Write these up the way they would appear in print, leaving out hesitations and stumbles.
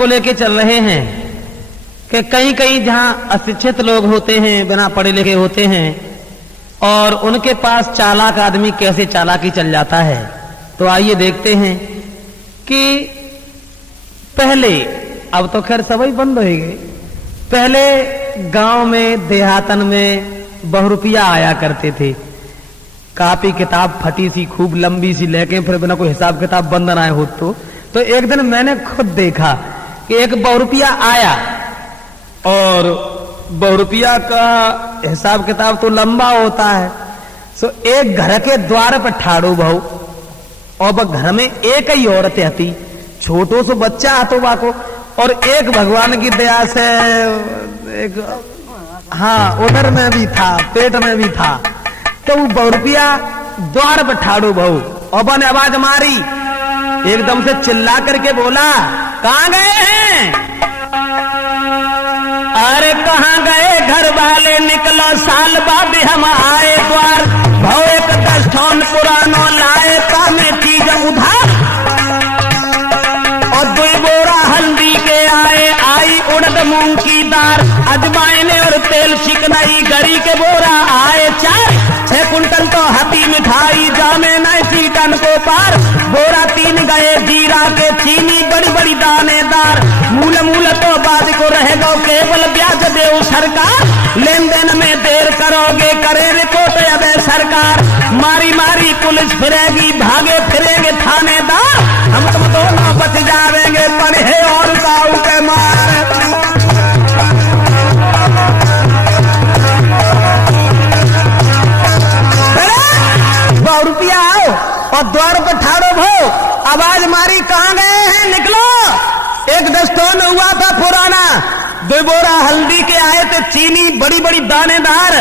को लेके चल रहे हैं कि कहीं कहीं जहां अशिक्षित लोग होते हैं, बिना पढ़े लिखे होते हैं, और उनके पास चालाक आदमी कैसे चालाकी चल जाता है। तो आइए देखते हैं कि पहले, अब तो खैर सभी बंद हो गए, पहले गांव में देहातन में बहुरुपया आया करते थे, कापी किताब फटी सी खूब लंबी सी लेके, फिर बिना कोई हिसाब किताब बंद ना हो। तो एक दिन मैंने खुद देखा कि एक बहुरुपया आया और बहुरुपया का हिसाब किताब तो लंबा होता है। सो एक घर के द्वार पर ठाड़ो भाऊ, और वह घर में एक ही औरत आती, छोटो सो बच्चा आतो बाको, और एक भगवान की दया से एक, हाँ उधर में भी था, पेट में भी था। तो वो बहुरुपया द्वार पर ठाड़ो भाऊ, और बन आवाज मारी, एकदम से चिल्ला करके बोला, कहां गए हैं? अरे कहां गए घर वाले, निकलो साल बाद हम आए द्वार, भाव एक 10 ठोन पुरानो लाए, कामे चीज उधार, और 2 बोरा हल्दी के आए, आई उड़द मूंग की दाल, अजवाइन और तेल चिकनाई, गरी के बोरा आए 4, 6 कुंटल तो हती मिठाई, जामे नहीं थी टन को पार, बोरा 3 गए जीरा के, चीनी बड़ी बड़ी दानेदार, मूल मूल तो बाज को रहेगा केवल ब्याज देव सरकार, लेन देन में देर करोगे करे रिपोर्ट अब सरकार, मारी मारी पुलिस फिरेगी, भागे फिरेंगे थानेदार, हम तुम दोनों बच जाएंगे पढ़े और गाँव के मार। बहुरुपया आओ और द्वार पर ठाड़ो भो, आवाज मारी, कहां गए हैं? निकलो। एक 10 टन हुआ था पुराना, 2 बोरा हल्दी के आए थे, चीनी बड़ी बड़ी दानेदार,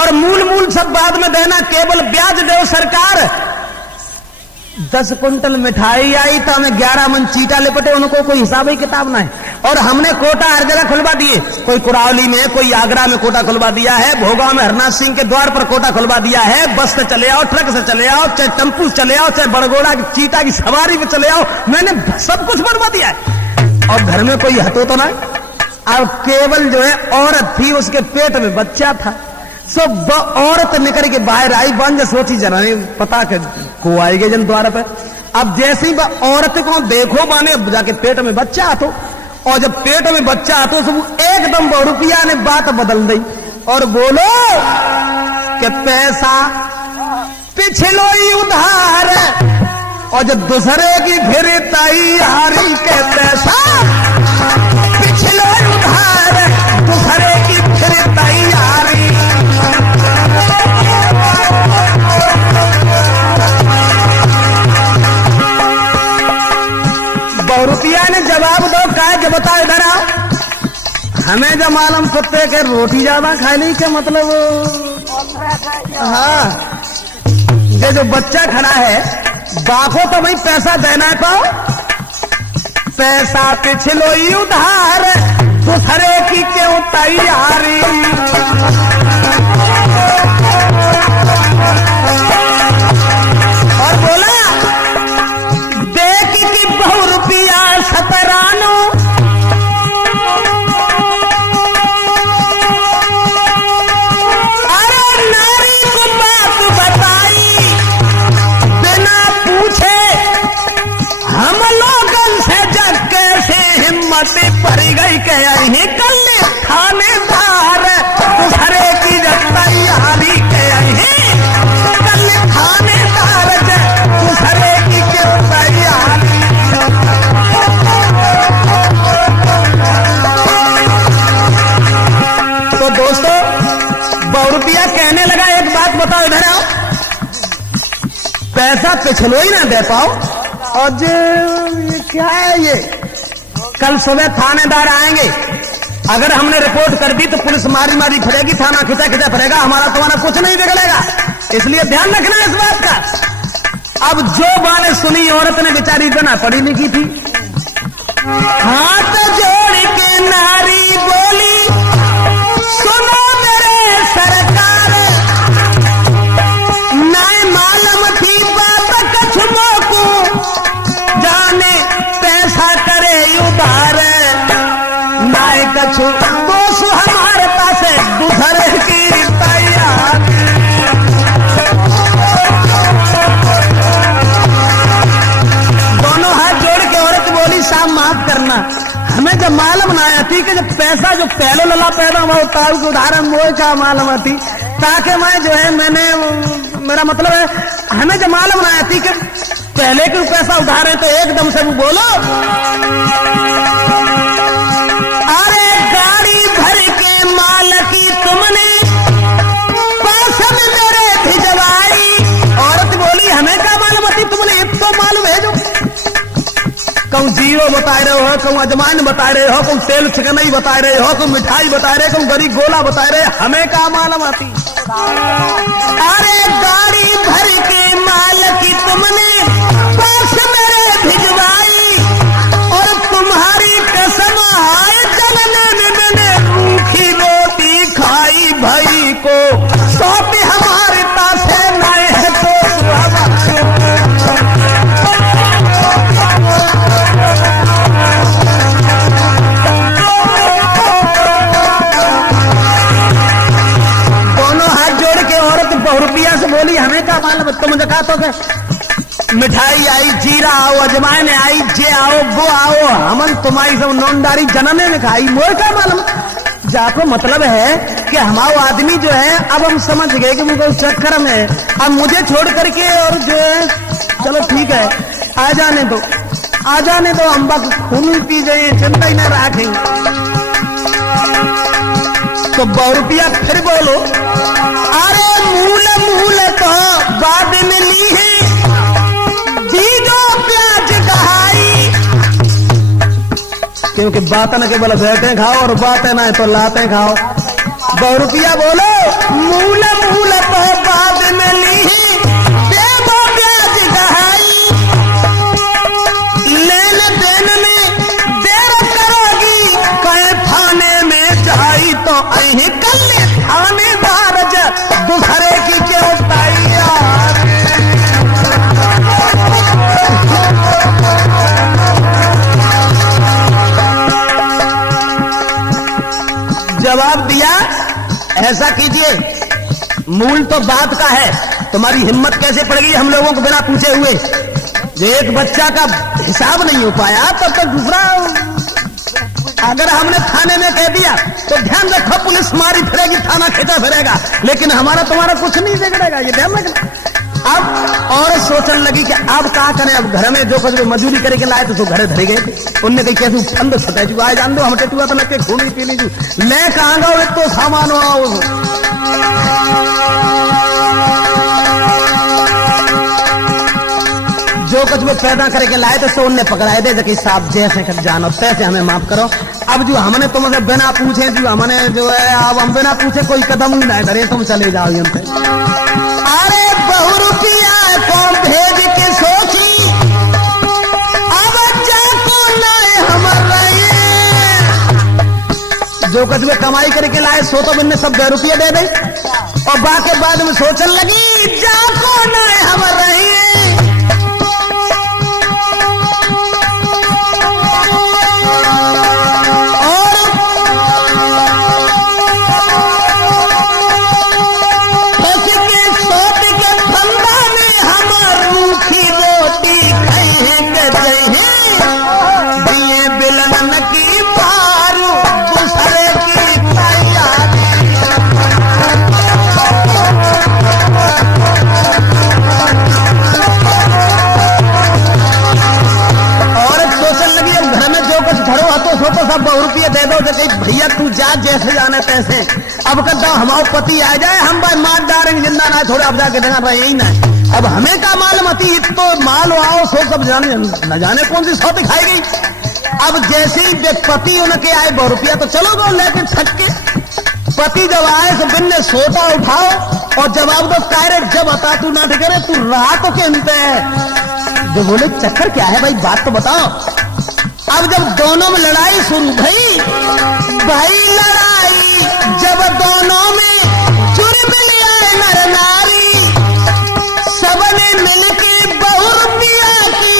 और मूल मूल सब बाद में देना, केवल ब्याज दो सरकार। 10 कुंटल मिठाई आई तो हमें 11 मन चीटा लिपटे, उनको कोई हिसाब ही किताब ना है। और हमने कोटा हर जगह खुलवा दिए, कोई कुरावली में, कोई आगरा में कोटा खुलवा दिया है, भोगांव में हरनाथ सिंह के द्वार पर कोटा खुलवा दिया है, बस से चले आओ, ट्रक से चले आओ, चाहे टेम्पू से चले आओ, चाहे बड़गोड़ा की चीटा की सवारी पे चले आओ, मैंने सब कुछ बनवा दिया है। और घर में कोई हटो तो ना, अब केवल जो है औरत थी, उसके पेट में बच्चा था। सब औरत निकल के बाहर आई, बन सोची जना पता को आएगी जन द्वारा पे। अब जैसे ही औरत को देखो माने जाके पेट में बच्चा आतो, और जब पेट में बच्चा आतो सब एकदम बहुरुपया ने बात बदल दी और बोलो कि पैसा पिछलो ही उधार, और जब दूसरे की फिर तैयारी के पैसा पिछलो ही उधार, दूसरे की फिर तैयारी। बहुरुपया ने जवाब दो, क्या जब बताओ इधर आओ, हमें जब मालूम कुत्ते के रोटी ज्यादा खा ली के मतलब, हाँ ये जो बच्चा खड़ा है बाको तो भाई पैसा देना तो, पैसा पिछलो ही उधार, दूसरे की क्यों तैयारी। और बोला देख की बहुरुपया सतरानो, अरे नारी को बात बताई बिना पूछे, हम लोगन से जग कैसे हिम्मत पड़ गई के यही कल थानेदार, दूसरे की तैयारी के यही कल थानेदार, दूसरे की क्यों तैयारी। तो दोस्तों बहुरुपया कहने लगा, एक बात बताओ इधर आओ, पैसा पिछलो ही ना दे पाओ, और ये क्या है ये, कल सुबह थानेदार आएंगे, अगर हमने रिपोर्ट कर दी तो पुलिस मारी मारी फिरेगी, थाना खिंचा खिंचा फिरेगा, हमारा तुम्हारा कुछ नहीं बिगड़ेगा, इसलिए ध्यान रखना इस बात का। अब जो बातें सुनी औरत ने बेचारी बना पढ़ी लिखी थी, हाथ जोड़ के नारी बोली, सुनो मेरे सरकार, नहीं मालूम थी बात कछुमो को, जाने पैसा करे उधार। कछु दोष हमारे पास दूसरे की तैयार। दोनों हाथ जोड़ के औरत बोली साहब माफ करना, हमें जब मालूम ना आती कि जब पैसा जो पहले लला पैदा हुआ ताऊ के उदाहरण वो क्या मालूम आती, ताकि मैं जो है मैंने मेरा मतलब है हमें जब मालूम ना आती कि पहले के पैसा उधार है तो एकदम से वो बोलो अरे गाड़ी भर के माल की तुमने पास में मेरे भिजवाई। औरत बोली हमें क्या मालूम आती, तुमने एक तो मालूम है जो कहूँ जीरो बता रहे हो, कहूँ अजमान बता रहे हो, कहूँ तेल चिकनई बता रहे हो, कहूँ मिठाई बता रहे, कहूँ गरी गोला बता रहे, हमें क्या मालूम आती। अरे गाड़ी भर के माल की तुमने पास मेरे भिजवाई और तुम्हारी कसम आए जलने में मैंने रूखी रोटी खाई। भाई को सौंपी हमारे तासे नए है तो रुपया से बोली हमें क्या मालूम, तो मुझे कहा तो के मिठाई आई, जीरा आओ, अजमाइन आई, जे आओ वो आओ, हमन तुम्हारी सब नौनदारी जनने में खाई, मोर क्या मालूम। जाको मतलब है कि हमारा आदमी जो है अब हम समझ गए कि मुझे उस चक्कर में अब मुझे छोड़ करके और जो है चलो ठीक है आ जाने दो, आ जाने दो, अम्बा खून पी गए चिंता ही न रखें। तो 100 रुपया फिर बोलो अरे मूल मूल तो बाद में ली है बीजो प्याज गहाई। क्योंकि बातें न केवल बैठे खाओ और बातें ना तो लाते खाओ। 100 रुपया बोलो मूल मूल तो बाद में ली है बीजो प्याज गहाई। लेन देन में देर करोगी कहे थाने में जाई तो अही कल थाने बारज दूसरे की क्यों तैयार। जवाब दिया ऐसा कीजिए, मूल तो बात का है, तुम्हारी हिम्मत कैसे पड़ गई हम लोगों को बिना पूछे हुए। जो एक बच्चा का हिसाब नहीं हो पाया तब तो दूसरा अगर हमने थाने में कह दिया तो ध्यान रखो पुलिस मारी फिरेगी, थाना खींचा फिरेगा, लेकिन हमारा तुम्हारा कुछ नहीं बिगड़ेगा, ये ध्यान रखना। अब और सोचने लगी कि अब क्या करें, अब घर में जो कुछ मजदूरी करके लाए तो घरे धरे गए, उनने कही कैसे ठंड छुटा चुका है जान दो हम टेटुआ तो लग के खूनी पी लीजू मैं कहाँ गाओ एक तो सामान आओ। जो कुछ वो पैदा करके लाए थे सो उनने पकड़ाए दे कि साहब जैसे कर जानो तैसे हमें माफ करो। अब जो हमने तुमसे बिना पूछे जो हमने जो है अब हम बिना पूछे कोई कदम ही नहीं धरे, तुम चले जाओ यहाँ पे। अरे 100 रुपया को भेज के सोची अब जाको नहीं हमारे जो कुछ वे कमाई करके लाए सो तो मैंने सब 100 रुपया दे दे और बाकी बाद में सोचने लगी जाको नहीं हमारे। सब 100 रुपये दे दो तो भैया तू जा जैसे जाने तैसे। अब कहता हमारे पति आ जाए हम भाई मार डालेंगे जिंदा ना थोड़े अब जाके देना रहे ही ना। अब हमें क्या मालूम आती तो माल आओ सो सब जाने न जाने कौन सी सौती खाई गई। अब जैसे ही पति उनके आए 100 रुपया तो चलो गो लेके छट के। पति जब आए तो बिन ने सोटा उठाओ और जवाब दो कायरे जब बता तू ना ठिकरे तू रहा तो के है। जो बोले चक्कर क्या है भाई बात तो बताओ। अब जब दोनों में लड़ाई शुरू भई भाई लड़ाई जब दोनों में जुर्म लिया नर नारी सबने मिलके 100 रुपया की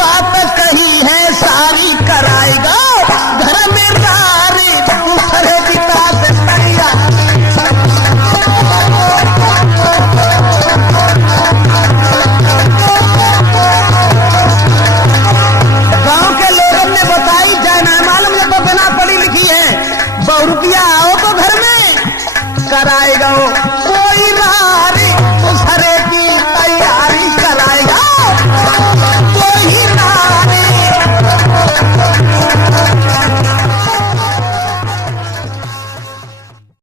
बात कही है सारी कराएगा घर में रारी कराएगा।